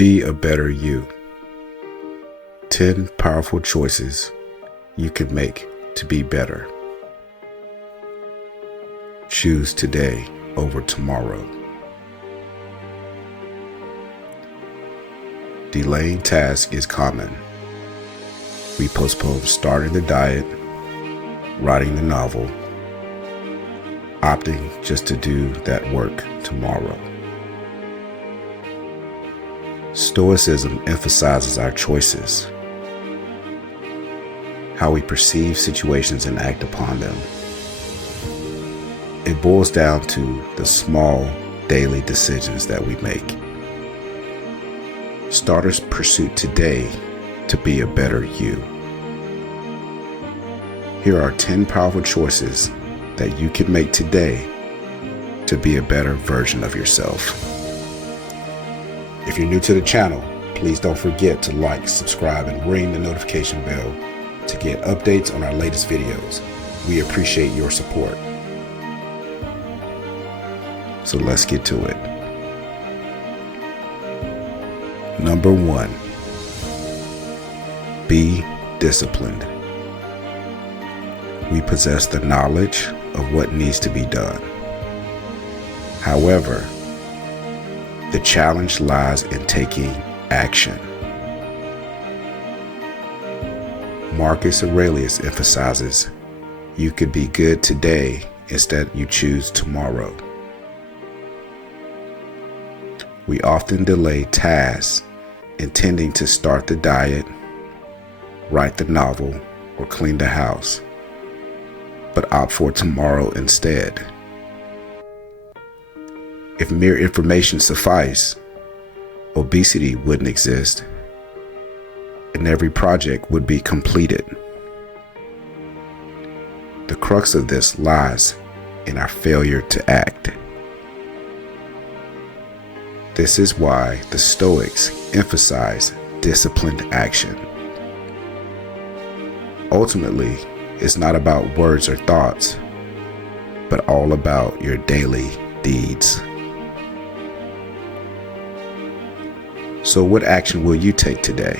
Be a better you. 10 powerful choices you can make to be better. Choose today over tomorrow. Delaying tasks is common. We postpone starting the diet, writing the novel, opting just to do that work tomorrow. Stoicism emphasizes our choices, how we perceive situations and act upon them. It boils down to the small daily decisions that we make. Start a pursuit today to be a better you. Here are 10 powerful choices that you can make today to be a better version of yourself. If you're new to the channel, please don't forget to like, subscribe, and ring the notification bell to get updates on our latest videos. We appreciate your support. So let's get to it. Number 1, be disciplined. We possess the knowledge of what needs to be done. However, the challenge lies in taking action. Marcus Aurelius emphasizes, you could be good today, instead you choose tomorrow. We often delay tasks intending to start the diet, write the novel, or clean the house, but opt for tomorrow instead. If mere information sufficed, obesity wouldn't exist, and every project would be completed. The crux of this lies in our failure to act. This is why the Stoics emphasize disciplined action. Ultimately, it's not about words or thoughts, but all about your daily deeds. So what action will you take today?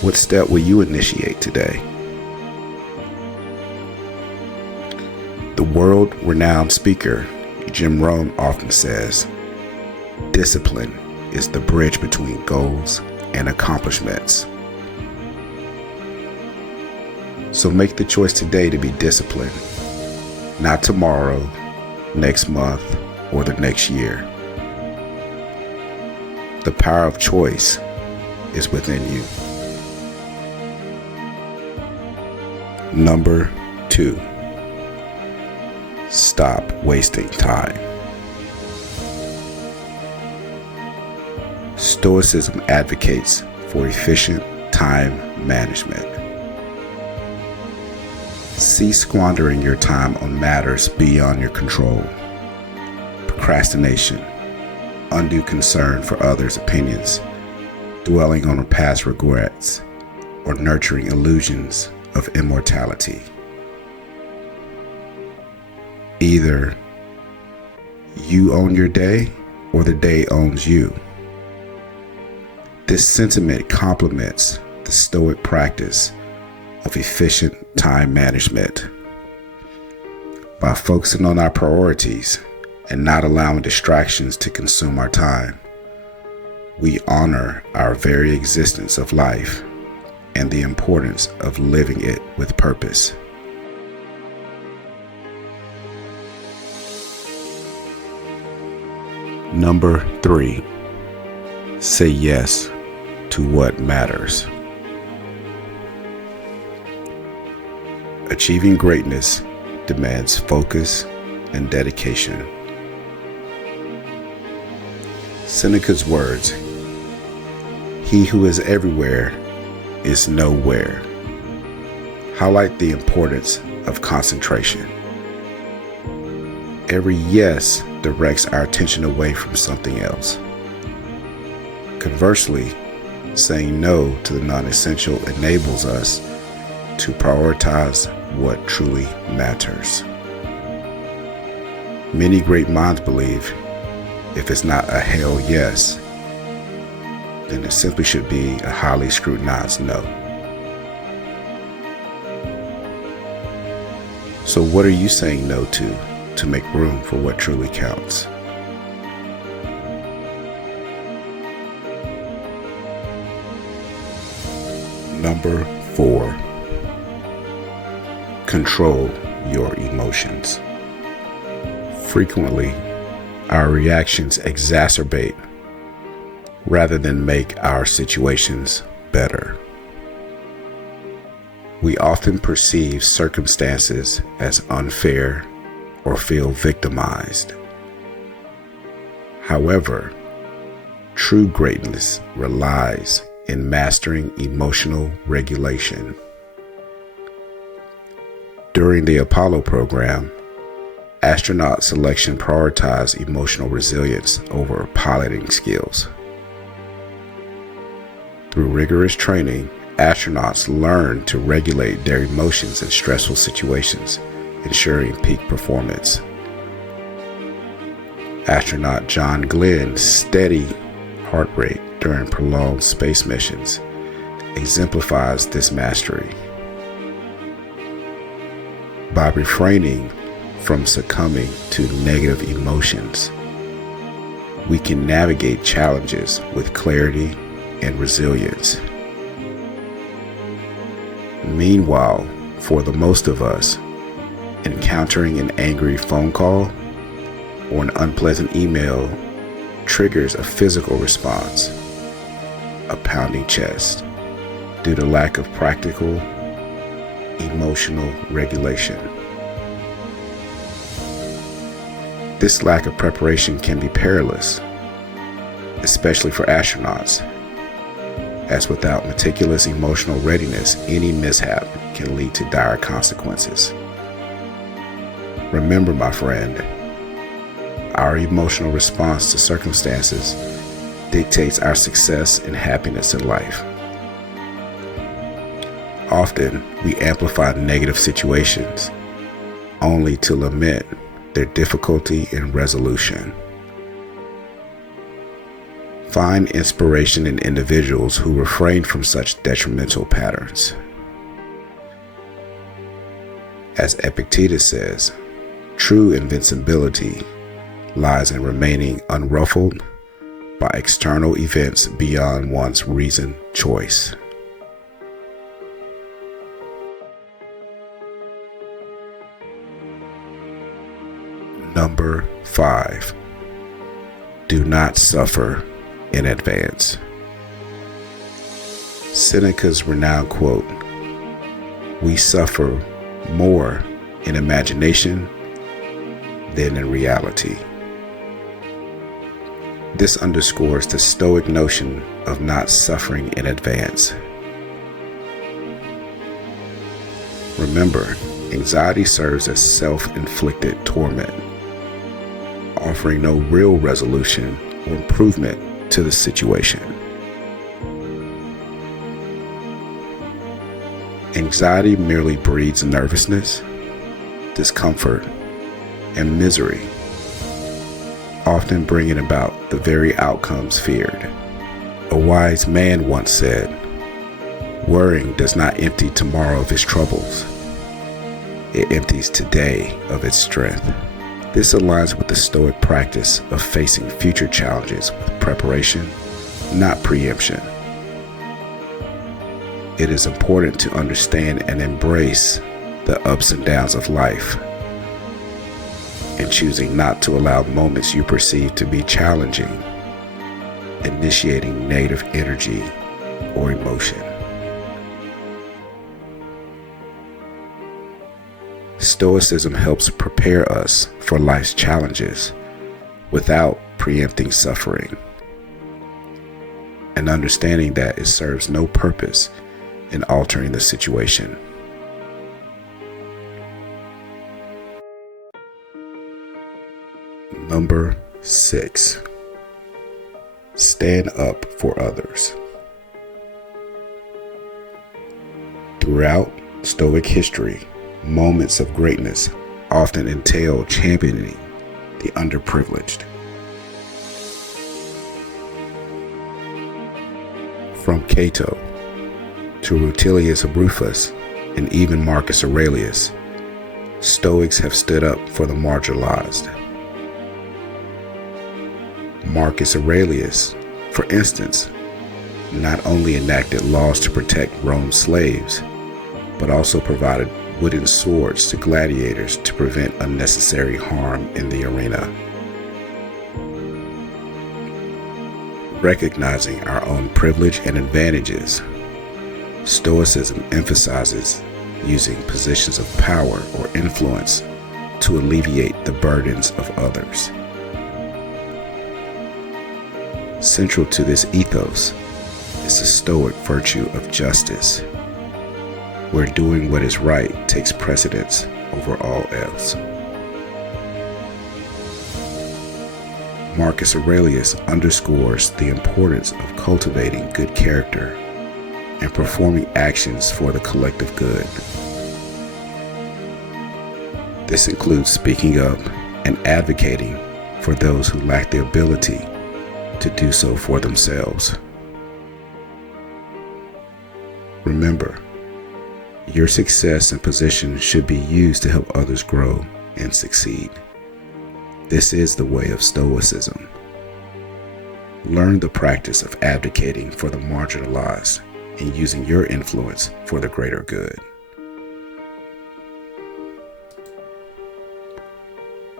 What step will you initiate today? The world-renowned speaker Jim Rohn often says, discipline is the bridge between goals and accomplishments. So make the choice today to be disciplined, not tomorrow, next month, or the next year. The power of choice is within you. Number 2, stop wasting time. Stoicism advocates for efficient time management. Cease squandering your time on matters beyond your control. Procrastination, undue concern for others' opinions, dwelling on past regrets, or nurturing illusions of immortality. Either you own your day or the day owns you. This sentiment complements the Stoic practice of efficient time management. By focusing on our priorities and not allowing distractions to consume our time, we honor our very existence of life and the importance of living it with purpose. Number 3, say yes to what matters. Achieving greatness demands focus and dedication. Seneca's words, "He who is everywhere is nowhere," highlight the importance of concentration. Every yes directs our attention away from something else. Conversely, saying no to the non-essential enables us to prioritize what truly matters. Many great minds believe if it's not a hell yes, then it simply should be a highly scrutinized no. So what are you saying no to make room for what truly counts? Number 4, control your emotions. Frequently, our reactions exacerbate rather than make our situations better. We often perceive circumstances as unfair or feel victimized. However, true greatness relies in mastering emotional regulation. During the Apollo program, astronaut selection prioritized emotional resilience over piloting skills. Through rigorous training, astronauts learn to regulate their emotions in stressful situations, ensuring peak performance. Astronaut John Glenn's steady heart rate during prolonged space missions exemplifies this mastery. By refraining from succumbing to negative emotions, we can navigate challenges with clarity and resilience. Meanwhile, for the most of us, encountering an angry phone call or an unpleasant email triggers a physical response, a pounding chest, due to lack of practical emotional regulation. This lack of preparation can be perilous, especially for astronauts, as without meticulous emotional readiness, any mishap can lead to dire consequences. Remember, my friend, our emotional response to circumstances dictates our success and happiness in life. Often, we amplify negative situations only to lament their difficulty in resolution. Find inspiration in individuals who refrain from such detrimental patterns. As Epictetus says, true invincibility lies in remaining unruffled by external events beyond one's reasoned choice. Number 5, do not suffer in advance. Seneca's renowned quote, "We suffer more in imagination than in reality." This underscores the Stoic notion of not suffering in advance. Remember, anxiety serves as self-inflicted torment, offering no real resolution or improvement to the situation. Anxiety merely breeds nervousness, discomfort, and misery, often bringing about the very outcomes feared. A wise man once said, "Worrying does not empty tomorrow of its troubles. It empties today of its strength." This aligns with the Stoic practice of facing future challenges with preparation, not preemption. It is important to understand and embrace the ups and downs of life, and choosing not to allow moments you perceive to be challenging, initiating negative energy or emotion. Stoicism helps prepare us for life's challenges without preempting suffering, and understanding that it serves no purpose in altering the situation. Number 6, stand up for others. Throughout Stoic history, moments of greatness often entail championing the underprivileged. From Cato to Rutilius Rufus and even Marcus Aurelius, Stoics have stood up for the marginalized. Marcus Aurelius, for instance, not only enacted laws to protect Rome's slaves, but also provided wooden swords to gladiators to prevent unnecessary harm in the arena. Recognizing our own privilege and advantages, Stoicism emphasizes using positions of power or influence to alleviate the burdens of others. Central to this ethos is the Stoic virtue of justice, where doing what is right takes precedence over all else. Marcus Aurelius underscores the importance of cultivating good character and performing actions for the collective good. This includes speaking up and advocating for those who lack the ability to do so for themselves. Remember, your success and position should be used to help others grow and succeed. This is the way of Stoicism. Learn the practice of advocating for the marginalized and using your influence for the greater good.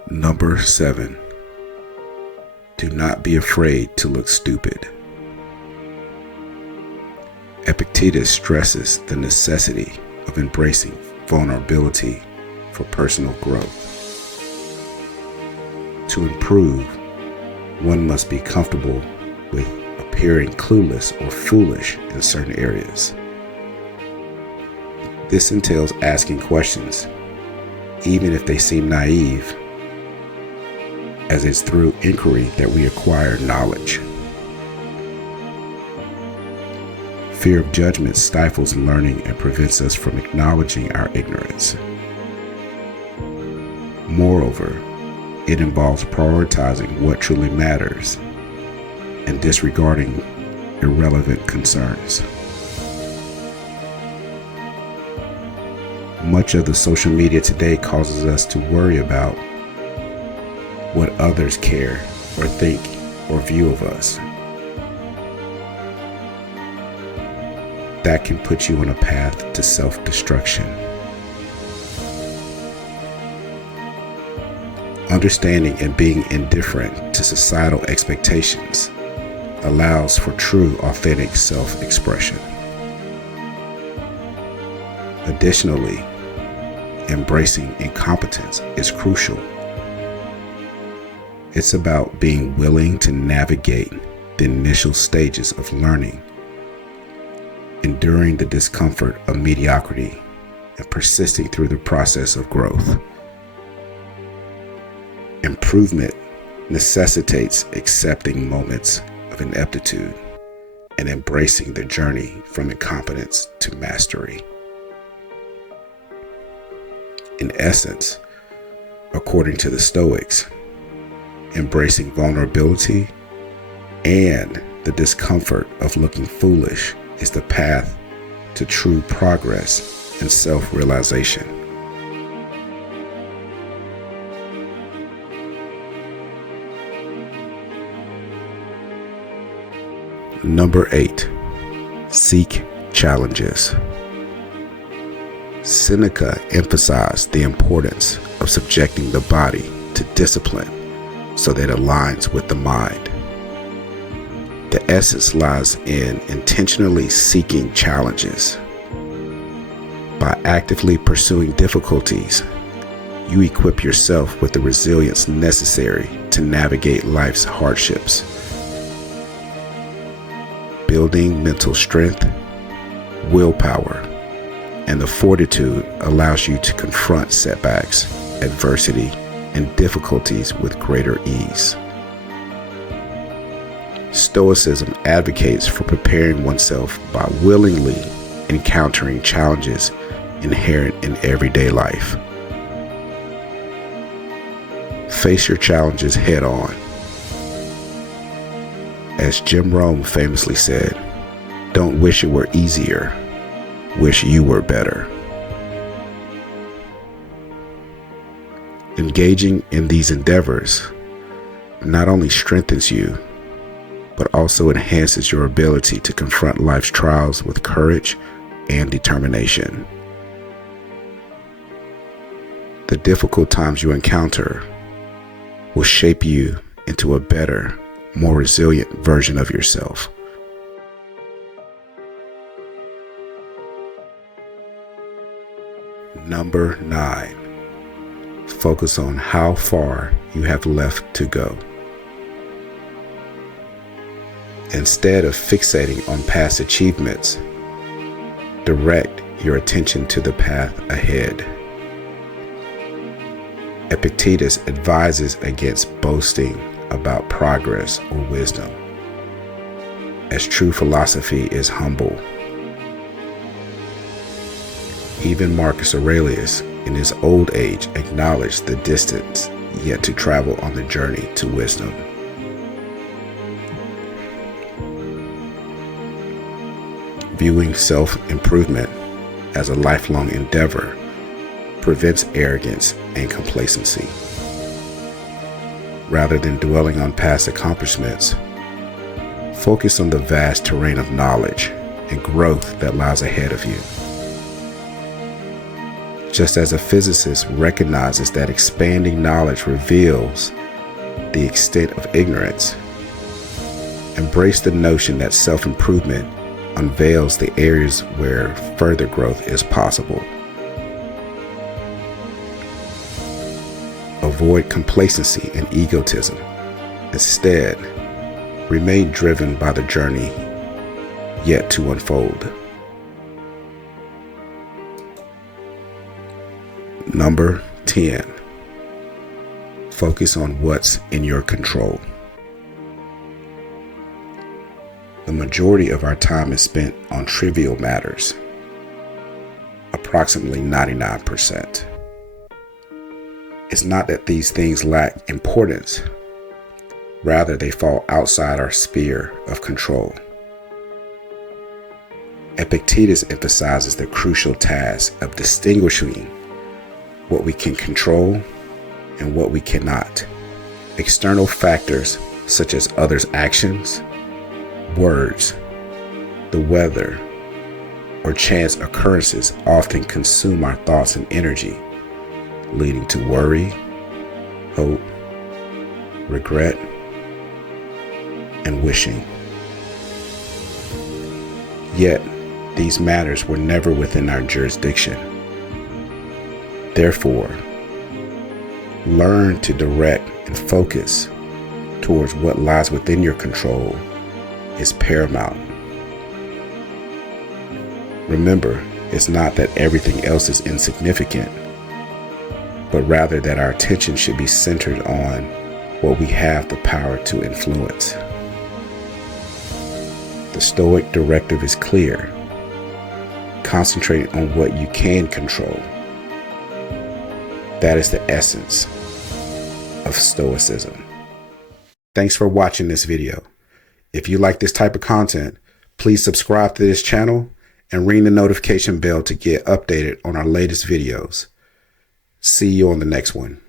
Number 7. Do not be afraid to look stupid. Epictetus stresses the necessity of embracing vulnerability for personal growth. To improve, one must be comfortable with appearing clueless or foolish in certain areas. This entails asking questions, even if they seem naive, as it's through inquiry that we acquire knowledge. Fear of judgment stifles learning and prevents us from acknowledging our ignorance. Moreover, it involves prioritizing what truly matters and disregarding irrelevant concerns. Much of the social media today causes us to worry about what others care or think or view of us. That can put you on a path to self-destruction. Understanding and being indifferent to societal expectations allows for true, authentic self-expression. Additionally, embracing incompetence is crucial. It's about being willing to navigate the initial stages of learning, enduring the discomfort of mediocrity, and persisting through the process of growth. Improvement necessitates accepting moments of ineptitude and embracing the journey from incompetence to mastery. In essence, according to the Stoics, embracing vulnerability and the discomfort of looking foolish is the path to true progress and self-realization. Number 8. Seek challenges. Seneca emphasized the importance of subjecting the body to discipline so that it aligns with the mind. The essence lies in intentionally seeking challenges. By actively pursuing difficulties, you equip yourself with the resilience necessary to navigate life's hardships. Building mental strength, willpower, and the fortitude allows you to confront setbacks, adversity, and difficulties with greater ease. Stoicism advocates for preparing oneself by willingly encountering challenges inherent in everyday life. Face your challenges head on. As Jim Rome famously said, Don't wish it were easier. Wish you were better. Engaging in these endeavors not only strengthens you, but also enhances your ability to confront life's trials with courage and determination. The difficult times you encounter will shape you into a better, more resilient version of yourself. Number 9. Focus on how far you have left to go. Instead of fixating on past achievements, direct your attention to the path ahead. Epictetus advises against boasting about progress or wisdom, as true philosophy is humble. Even Marcus Aurelius, in his old age, acknowledged the distance yet to travel on the journey to wisdom. Viewing self-improvement as a lifelong endeavor prevents arrogance and complacency. Rather than dwelling on past accomplishments, focus on the vast terrain of knowledge and growth that lies ahead of you. Just as a physicist recognizes that expanding knowledge reveals the extent of ignorance, embrace the notion that self-improvement unveils the areas where further growth is possible. Avoid complacency and egotism. Instead, remain driven by the journey yet to unfold. Number 10. Focus on what's in your control. The majority of our time is spent on trivial matters, approximately 99%. It's not that these things lack importance, rather they fall outside our sphere of control. Epictetus emphasizes the crucial task of distinguishing what we can control and what we cannot. External factors such as others' actions, words, the weather, or chance occurrences often consume our thoughts and energy, leading to worry, hope, regret, and wishing. Yet, these matters were never within our jurisdiction. Therefore, learn to direct and focus towards what lies within your control is paramount. Remember, it's not that everything else is insignificant, but rather that our attention should be centered on what we have the power to influence. The Stoic directive is clear. Concentrate on what you can control. That is the essence of Stoicism. Thanks for watching this video. If you like this type of content, please subscribe to this channel and ring the notification bell to get updated on our latest videos. See you on the next one.